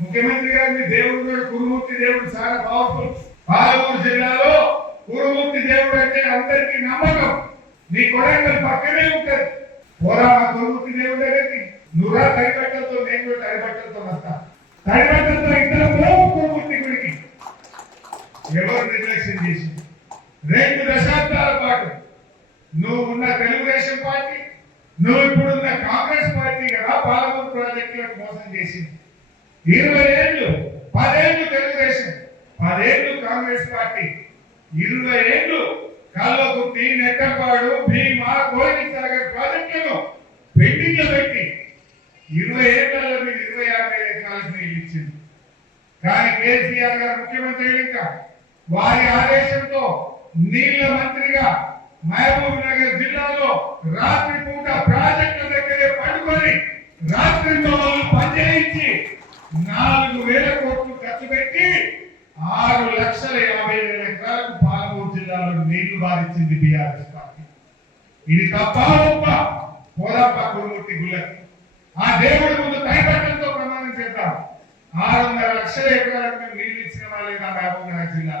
ముఖ్యమంత్రి గారిని దేవుడు కురుమూర్తి దేవుడు చాలా పవర్ఫుల్. పాలమూరు జిల్లాలో కురుమూర్తి దేవుడు అంటే అందరికీ నమ్మకం. నీ కొడంగల్ పక్కనే ఉంటది. పోరా కురుమూర్తి దేవుడు దగ్గరికి నువ్వురా తడిబట్టలతో, నేను కూడా తడిబట్టలతో వస్తా. తడిబట్టలతో ఇద్దరు పోవు కురుమూర్తి గుడికి. ఎవరు నిర్లక్ష్యం చేసి 2 దశాబ్దాల పాటు నువ్వు ఉన్న తెలుగుదేశం పార్టీ, నువ్వు ఇప్పుడున్న కాంగ్రెస్ పార్టీ కదా పాలమూరు ప్రాజెక్టులకు మోసం చేసింది. 20 ఏళ్ళు, 10 ఏళ్ళు తెలుగుదేశం, 10 ఏళ్ళు కాంగ్రెస్ పార్టీ, 20 ఏళ్ళు కల్లకుర్తి, నెట్టపాడు, భీమా, కోయిలసాగర్ ప్రాజెక్టులను పెండింగ్ లో పెట్టి 20 ఏళ్లలో మీరు 26,000 ఎకరాలకు నీళ్ళు ఇచ్చింది. కానీ కేసీఆర్ గారు ముఖ్యమంత్రి ఇంకా వారి ఆదేశంతో నీళ్ల మంత్రిగా మహబూబ్ నగర్ జిల్లాలో రాత్రి పూట ప్రాజెక్టుల దగ్గరే పడుకొని రాత్రితో పనిచేయించి 4,000 కోట్లు ఖర్చు పెట్టి 6,50,000 ఎకరాలకు పాలమూరు జిల్లాలో నీళ్లు వారించింది బీఆర్ఎస్ పార్టీ. ఇది తప్ప గొప్ప పోరాప కురుమూర్తి గుళ్ళకి ఆ దేవుడి ముందు తైపట్టంతో ప్రమాణం చేద్దాం. 6,500,000 ఎకరాలకు మేము నీళ్లు ఇచ్చిన వాళ్ళే నా మహబూబ్ నగర్ జిల్లా.